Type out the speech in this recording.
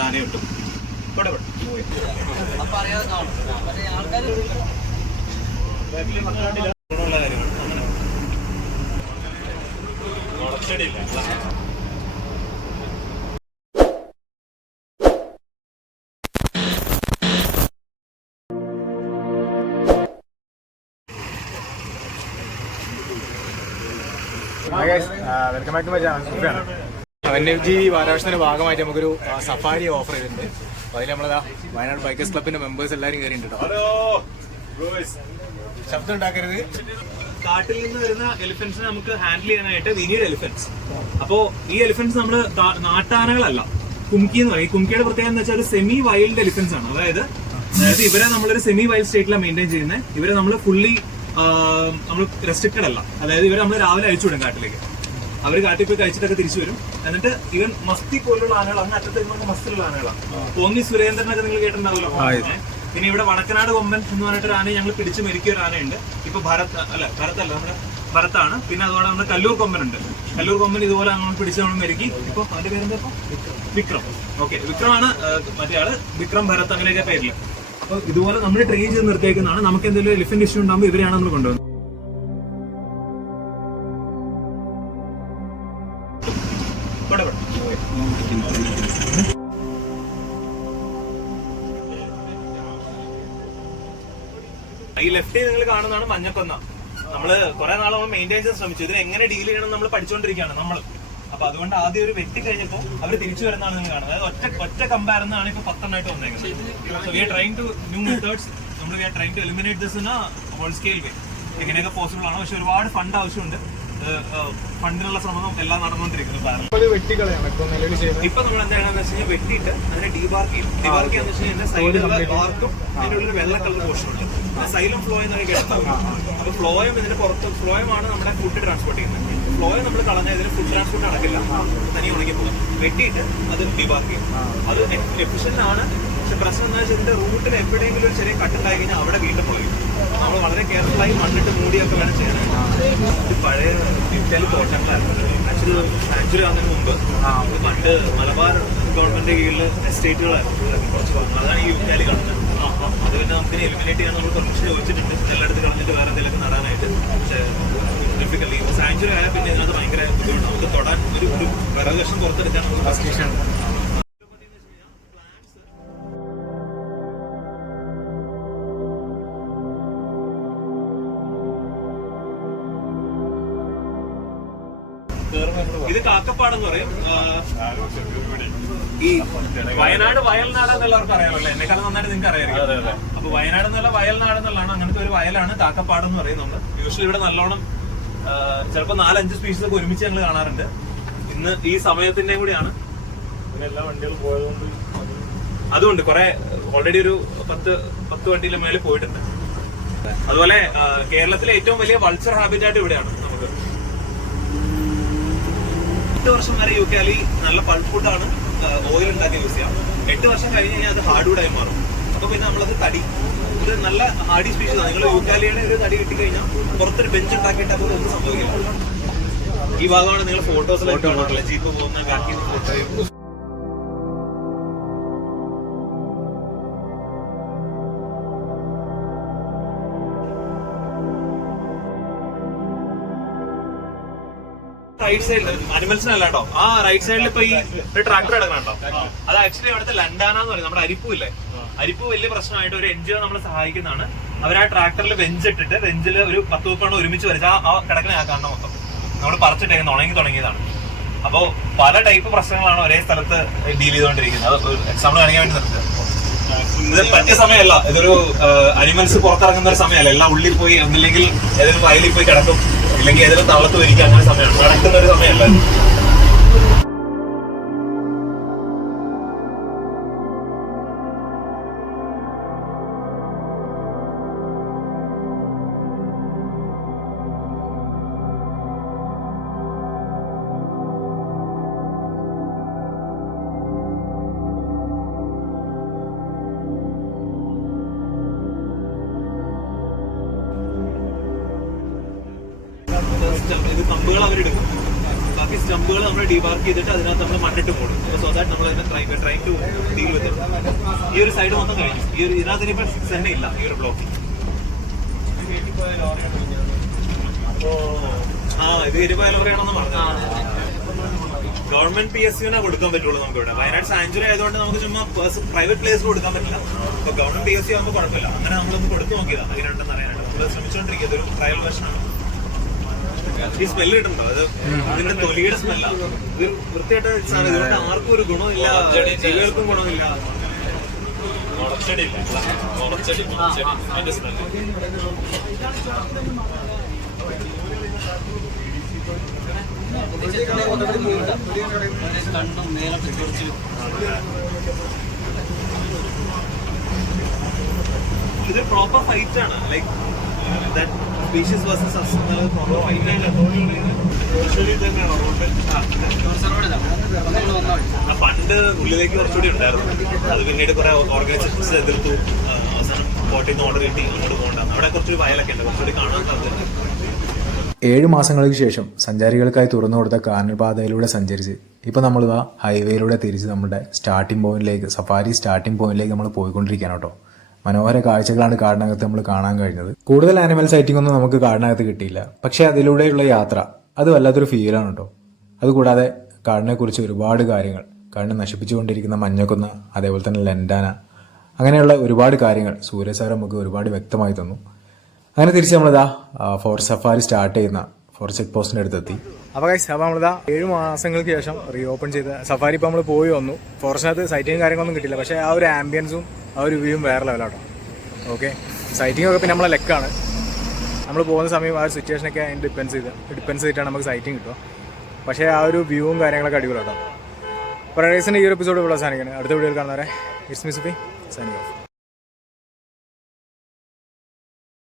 ആനയെ കിട്ടും. ഇവിടെ. ഗുണമുള്ള കാര്യമാണ് അങ്ങനെ വളർച്ചയില്ല welcome back to my channel സുഖമാണ് വന്യജീവി വാരാഘോഷത്തിന്റെ ഭാഗമായിട്ട് നമുക്കൊരു സഫാരി ഓഫർ ചെയ്തിട്ടുണ്ട്. അപ്പൊ അതിൽ നമ്മളതാ വയനാട് ബൈക്കേഴ്സ് ക്ലബിന്റെ മെമ്പേഴ്സ് എല്ലാരും കയറിയിട്ടുണ്ട് ശബ്ദം ഉണ്ടാക്കരുത്. കാട്ടിൽ നിന്ന് വരുന്ന എലിഫന്റ്സിനെ നമുക്ക് ഹാൻഡിൽ ചെയ്യാനായിട്ട് വി നീഡ് എലിഫന്റ്സ് അപ്പോ ഈ എലിഫന്റ്സ് നമ്മൾ നാട്ടാനകളല്ല. കുംകി എന്ന് പറയും. കുംകിയുടെ പ്രത്യേകത എന്ന് വെച്ചാൽ ഒരു സെമി വൈൽഡ് എലിഫന്റ്സ് ആണ്. അതായത് അതായത് ഇവരെ നമ്മളൊരു സെമി വൈൽഡ് സ്റ്റേറ്റിലാണ് മെയിന്റെയിൻ ചെയ്യുന്നത് ഇവരെ നമ്മൾ ഫുള്ളി നമ്മൾ റെസ്ട്രിക്റ്റഡ് അല്ല. അതായത് ഇവരെ നമ്മൾ രാവിലെ അയച്ചു വിടും കാട്ടിലേക്ക്. അവർ കാട്ടിൽ പോയി കഴിച്ചിട്ടൊക്കെ തിരിച്ചു വരും. എന്നിട്ട് ഇവൻ മസ്തി പോലുള്ള ആനകൾ അങ്ങ് അറ്റത്ത് നമുക്ക് മസ്തിലുള്ള ആനകളാണ് തോന്നി സുരേന്ദ്രനൊക്കെ നിങ്ങൾ കേട്ടിട്ടുണ്ടാവല്ലോ പിന്നെ ഇവിടെ വടക്കനാട് കൊമ്പൻ എന്ന് പറഞ്ഞിട്ട് ഒരു ആനയെ ഞങ്ങൾ പിടിച്ച് മരിക്കിയ ഒരു ആനയുണ്ട്. ഇപ്പൊ ഭരത് അല്ല ഭരത്തല്ല നമ്മുടെ ഭരത്താണ് പിന്നെ അതുപോലെ നമ്മുടെ കല്ലൂർ കൊമ്പൻ ഉണ്ട് കല്ലൂർ കൊമ്പൻ ഇതുപോലെ അങ്ങനെ പിടിച്ച് നമ്മൾ മെരുക്കി. ഇപ്പൊ അവന്റെ പേരെന്താ വിക്രം. ഓക്കെ വിക്രമാണ് മറ്റേ ആൾ. വിക്രം ഭരത് അങ്ങനെയൊക്കെ പേരിൽ. അപ്പൊ ഇതുപോലെ നമ്മൾ ട്രെയിൻ ചെയ്ത് നിർത്തിയേക്കുന്നതാണ്. നമുക്ക് എന്തെങ്കിലും എലിഫന്റ് ഇഷ്യൂ ഉണ്ടാകുമ്പോൾ ഇവരെയാണ് നമ്മൾ കൊണ്ടുവന്നത്. ഈ ലെഫ്റ്റ് നിങ്ങൾ കാണുന്നതാണ് മഞ്ഞക്കൊന്ന. നമ്മൾ കുറെ നാൾ നമ്മൾ മെയിന്റെയിൻ ചെയ്യാൻ ശ്രമിച്ചു. ഇതിന് എങ്ങനെ ഡീൽ ചെയ്യണം നമ്മൾ പഠിച്ചുകൊണ്ടിരിക്കുകയാണ് നമ്മൾ അപ്പൊ അതുകൊണ്ട് ആദ്യം ഒരു വെട്ടി കഴിഞ്ഞപ്പോൾ അവർ തിരിച്ചു വരുന്നതാണ് നിങ്ങൾ കാണുന്നത്. അതായത് ഒറ്റ ഒറ്റ കമ്പാരെന്നാണ് ഇപ്പൊ പത്തെണ്ണമായിട്ട് വന്നേക്കുന്നത്. We are trying to new methods നമ്മൾ we are trying to eliminate this in whole scale way എങ്ങനെയൊക്കെ പോസിബിൾ ആണ്? പക്ഷെ ഒരുപാട് ഫണ്ട് ആവശ്യമുണ്ട്. ഫണ്ടിനുള്ള ശ്രമം എല്ലാം നടന്നുകൊണ്ടിരിക്കുന്നു കാരണം ഒരു വെട്ടിക്കളയാണ്. ഇപ്പൊ നമ്മൾ എന്താണെന്ന് വെച്ച് കഴിഞ്ഞാൽ വെട്ടിയിട്ട് അതിനെ ഡീബാർക്ക് ചെയ്യും. ഡീബാർക്ക് ചെയ്യാന്ന് വെച്ച് കഴിഞ്ഞാൽ സൈഡിലുള്ള ബാർക്കും അതിന്റെ ഉള്ളിൽ വെള്ള കളർ പോർഷൻ ഉണ്ട്. സൈലം ഫ്ലോ എന്നൊക്കെ കേട്ടിട്ടുണ്ടാവും അപ്പൊ ഫ്ലോയം ഇതിന്റെ പുറത്ത് ഫ്ലോയമാണ് നമ്മുടെ ഫുഡ് ട്രാൻസ്പോർട്ട് ചെയ്യുന്നത്. ഫ്ലോയം നമ്മൾ കളഞ്ഞാൽ ഇതിന് ഫുഡ് ട്രാൻസ്പോർട്ട് നടക്കില്ല. തനി ഉണങ്ങി പോകും. വെട്ടിയിട്ട് അത് ഡിബാർക്ക് ചെയ്യും അത് എഫിഷ്യന്റ് ആണ്. പക്ഷെ പ്രശ്നം എന്താ വെച്ചാൽ ഇതിന്റെ റൂട്ടിൽ എവിടെയെങ്കിലും ഒരു ചെറിയ കട്ടുണ്ടായി കഴിഞ്ഞാൽ അവിടെ വീണ്ടും മുളയും നമ്മൾ വളരെ കെയർഫുൾ ആയി മണ്ണിട്ട് മൂടിയൊക്കെ വേണം ചെയ്യാനായിട്ട്. ഇത് പഴയ ഡീറ്റെയിൽ തോട്ടങ്ങളായിരുന്നു. ആക്ച്വലി സാഞ്ചുറി ആകുന്നതിന് മുമ്പ് പണ്ട് മലബാർ ഗവൺമെന്റ് കീഴിൽ എസ്റ്റേറ്റുകളായിരുന്നു കുറച്ച് അതാണ് ഈ യുക്കാലി കാണുന്നത്. അത് പിന്നെ നമുക്ക് എലിമിനേറ്റ് ചെയ്യാൻ നമ്മൾ പെർമിഷൻ ചോദിച്ചിട്ടുണ്ട്. എല്ലായിടത്ത് കളഞ്ഞിട്ട് വേറെ എന്തെങ്കിലും നടാനായിട്ട്. പക്ഷേ ഡിഫിക്കല്ലി സാഞ്ചുറി ആയാൽ പിന്നെ ഇതിനകത്ത് ഭയങ്കര ബുദ്ധിമുട്ട് നമുക്ക് തൊടാൻ ഒരു ഒരു വിറക് കഷ്ണം പുറത്തെടുക്കാൻ നമുക്ക് Frustration. ഇത് കാക്കപ്പാടെന്ന് പറയും. ഈ വയനാട് വയൽനാട് എന്നുള്ളവർക്ക് അറിയാമല്ലോ. എന്നെക്കാളും നന്നായിട്ട് നിങ്ങൾക്ക് അറിയാം അപ്പൊ വയനാട് എന്നുള്ള വയൽനാട് എന്നുള്ളതാണ്. അങ്ങനത്തെ ഒരു വയലാണ് കാക്കപ്പാട് എന്ന് പറയുന്നത് യൂഷ്വലി ഇവിടെ നല്ലോണം ചിലപ്പോ നാലഞ്ച് സ്പീഷീസ് ഒക്കെ ഒരുമിച്ച് ഞങ്ങൾ കാണാറുണ്ട്. ഇന്ന് ഈ സമയത്തിന്റെ കൂടിയാണ്. എല്ലാ വണ്ടികളും പോയതുകൊണ്ട് അതുകൊണ്ട് കുറെ ഓൾറെഡി ഒരു പത്ത് പത്ത് വണ്ടിയിലും മേലെ പോയിട്ടുണ്ട്. അതുപോലെ കേരളത്തിലെ ഏറ്റവും വലിയ വൾച്ചർ ഹാബിറ്റായിട്ട് ഇവിടെയാണ് നമുക്ക്. എട്ട് വർഷം വരെ യു കെ നല്ല പൾപ്പ് ഫുഡാണ് ഓയിൽ ഉണ്ടാക്കി യൂസ് ചെയ്യാം എട്ട് വർഷം കഴിഞ്ഞ് കഴിഞ്ഞാൽ അത് ഹാർഡ് വുഡായി മാറും. അപ്പൊ പിന്നെ നമ്മളത് തടി. ഇത് നല്ല ഹാർഡി സ്പീഷീസ് ആണ്. നിങ്ങൾ യൂക്കാലിയുടെ ഒരു തടി കിട്ടി കഴിഞ്ഞാൽ പുറത്തൊരു ബെഞ്ച് ഉണ്ടാക്കിയിട്ട് അപ്പോൾ ഒന്നും സംഭവിക്കില്ല. ഈ ഭാഗമാണ് നിങ്ങൾ ഫോട്ടോസിലൊക്കെ ജീപ്പ് പോകുന്ന ബാക്കി ഫോട്ടോ റൈറ്റ് സൈഡിൽ അനിമൽസിനല്ല കേട്ടോ ആ റൈറ്റ് സൈഡിൽ ഇപ്പൊ ഈ ഒരു ട്രാക്ടർ കിടക്കണം കേട്ടോ. അത് ആക്ച്വലി അവിടുത്തെ ലണ്ടാന എന്ന് പറയും. നമ്മുടെ അരിപ്പൂ ഇല്ലേ? അരിപ്പു വലിയ പ്രശ്നമായിട്ട് ഒരു എൻ ജി ഒ നമ്മളെ സഹായിക്കുന്നതാണ്. അവർ ആ ട്രാക്ടറിൽ വെഞ്ച് ഇട്ടിട്ട് വെഞ്ചിൽ ഒരു പത്ത് മുപ്പെണ്ണം ഒരുമിച്ച് വരച്ച് ആ കിടക്കണ ആ കാണണം മൊത്തം. നമ്മൾ പറിച്ചിട്ടേക്കുന്നത് ഉണങ്ങി തുടങ്ങിയതാണ്. അപ്പോ പല ടൈപ്പ് പ്രശ്നങ്ങളാണ് ഒരേ സ്ഥലത്ത് ഡീൽ ചെയ്തുകൊണ്ടിരിക്കുന്നത്. അത് എക്സാമ്പിൾ കാണിക്കാൻ വേണ്ടി നിർത്തുക. ഇത് പറ്റിയ സമയമല്ല. ഇതൊരു അനിമൽസ് പുറത്തിറങ്ങുന്ന ഒരു സമയമല്ല. എല്ലാം ഉള്ളിൽ പോയി ഒന്നില്ലെങ്കിൽ ഏതെങ്കിലും വയലിൽ പോയി കിടക്കും. ഇല്ലെങ്കിൽ ഏതെങ്കിലും തവളത്ത് വരിക അങ്ങനെ സമയമാണ് നടക്കുന്ന ഒരു സമയമല്ല. ഇത്. കമ്പുകൾ അവരെടുക്കും ബാക്കി സ്റ്റമ്പുകൾ നമ്മൾ ഡിമാർക്ക് ചെയ്തിട്ട് അതിനകത്ത് നമ്മൾ മണ്ണിട്ട് പോകും അപ്പൊ സോ ദാറ്റ് നമ്മൾ അതിനെ try try to deal with ഈ ഒരു സൈഡ് മൊത്തം കഴിഞ്ഞു. ഈ ഒരു ഇതിനകത്ത് ഇനിയിപ്പോൾ തന്നെ ഇല്ല ഈ ഒരു ബ്ലോക്ക് ആ ഇത് എരിപോയാലെന്ന് പറഞ്ഞു ഗവൺമെന്റ് പി എസ് യുനെ കൊടുക്കാൻ പറ്റുള്ളൂ നമുക്ക് ഇവിടെ വയനാട് സാഞ്ചുറി ആയതുകൊണ്ട് നമുക്ക് ചുമ്മാ പ്രൈവറ്റ് പ്ലേസ് കൊടുക്കാൻ പറ്റില്ല. അപ്പൊ ഗവൺമെന്റ് പി എസ് യു ആകുമ്പോൾ കുഴപ്പമില്ല. അങ്ങനെ നമ്മളൊന്ന് കൊടുത്തു നോക്കിയതാണ് എങ്ങനെയുണ്ടെന്ന് അറിയാനായിട്ട്. നമ്മൾ ശ്രമിച്ചുകൊണ്ടിരിക്കുക ഒരു ട്രയൽ വെർഷനാണ് ഈ സ്മെല്ല് കിട്ടുന്നുണ്ടോ? അത് ഇതിന്റെ തൊലിയുടെ സ്മെല്ലാണ് ഇത് വൃത്തിയായിട്ട് സാധനം ഇതുകൊണ്ട് ആർക്കും ഒരു ഗുണമില്ല. ജീവികൾക്കും ഗുണമില്ല. മുളച്ചെടി ഇല്ല മുളച്ചെടി മുളച്ചെടി. അതിന്റെ സ്മെല്ല് ഇത് പ്രോപ്പർ ഫൈറ്റ് ആണ്. ലൈക്ക് സ്പീഷ്യസ് വേഴ്സസ് ആ ഫണ്ട് ഉള്ളിലേക്ക് കുറച്ചുകൂടി ഉണ്ടായിരുന്നു. അത് പിന്നീട് കുറെ ഓർഗനൈസേഷൻസ് എതിർത്തു. അവസാനം കോട്ടയിൽ നിന്ന് ഓർഡർ കിട്ടി അങ്ങോട്ട് പോകണ്ട. അവിടെ കുറച്ചൊരു വയലൊക്കെ ഉണ്ട്. കുറച്ചുകൂടി കാണാൻ സാധ്യത ഏഴ് മാസങ്ങൾക്ക് ശേഷം സഞ്ചാരികൾക്കായി തുറന്നു കൊടുത്ത കാനൽപാതയിലൂടെ സഞ്ചരിച്ച് ഇപ്പോൾ നമ്മളിതാ ഹൈവേയിലൂടെ തിരിച്ച് നമ്മുടെ സ്റ്റാർട്ടിംഗ് പോയിന്റിലേക്ക് സഫാരി സ്റ്റാർട്ടിംഗ് പോയിന്റിലേക്ക് നമ്മൾ പോയിക്കൊണ്ടിരിക്കുകയാണ് കേട്ടോ. മനോഹര കാഴ്ചകളാണ് കാടിനകത്ത് നമ്മൾ കാണാൻ കഴിഞ്ഞത്. കൂടുതൽ ആനിമൽ സൈറ്റിംഗ് ഒന്നും നമുക്ക് കാടിനകത്ത് കിട്ടിയില്ല. പക്ഷേ അതിലൂടെയുള്ള യാത്ര അത് വല്ലാത്തൊരു ഫീലാണ് കേട്ടോ അതുകൂടാതെ കാടിനെക്കുറിച്ച് ഒരുപാട് കാര്യങ്ങൾ കാടിനെ നശിപ്പിച്ചുകൊണ്ടിരിക്കുന്ന മഞ്ഞക്കൊന്ന അതേപോലെ തന്നെ ലൻഡാന അങ്ങനെയുള്ള ഒരുപാട് കാര്യങ്ങൾ സൂര്യ നമുക്ക് ഒരുപാട് വ്യക്തമായി തന്നു. അങ്ങനെ തിരിച്ച് നമ്മളിതാ ഫോർ സഫാരി സ്റ്റാർട്ട് ചെയ്യുന്ന ഫോർ ചെക്ക് പോസ്റ്റിന്റെ അടുത്തെത്തി. അപ്പോൾ കൈസ് അപ്പോൾ നമ്മളിതാ ഏഴ് മാസങ്ങൾക്ക് ശേഷം റീ ഓപ്പൺ ചെയ്ത സഫാരി ഇപ്പോൾ നമ്മൾ പോയി വന്നു. ഫോറസ്റ്റിനകത്ത് സൈറ്റിങ്ങും കാര്യങ്ങളൊന്നും കിട്ടില്ല പക്ഷേ ആ ഒരു ആംബിയൻസും ആ ഒരു വ്യൂവും വേറെ ലെവലാട്ടോ ഓക്കെ സൈറ്റിംഗ് ഒക്കെ പിന്നെ നമ്മളെ ലെക്കാണ് നമ്മൾ പോകുന്ന സമയം ആ ഒരു സിറ്റുവേഷനൊക്കെ അതിന് ഡിപ്പെൻസ് ചെയ്ത് ഡിപ്പെൻസ് ചെയ്തിട്ടാണ് നമുക്ക് സൈറ്റിംഗ് കിട്ടുക. പക്ഷേ ആ ഒരു വ്യൂവും കാര്യങ്ങളൊക്കെ അടിപൊളിയാട്ടോ. പ്രൈസിന്റെ ഈ ഒരു എപ്പിസോഡ് ഇവിടെ സാധിക്കുന്നത് അടുത്ത വീഡിയോയിൽ കാണുന്നവരെ it's miss B signing off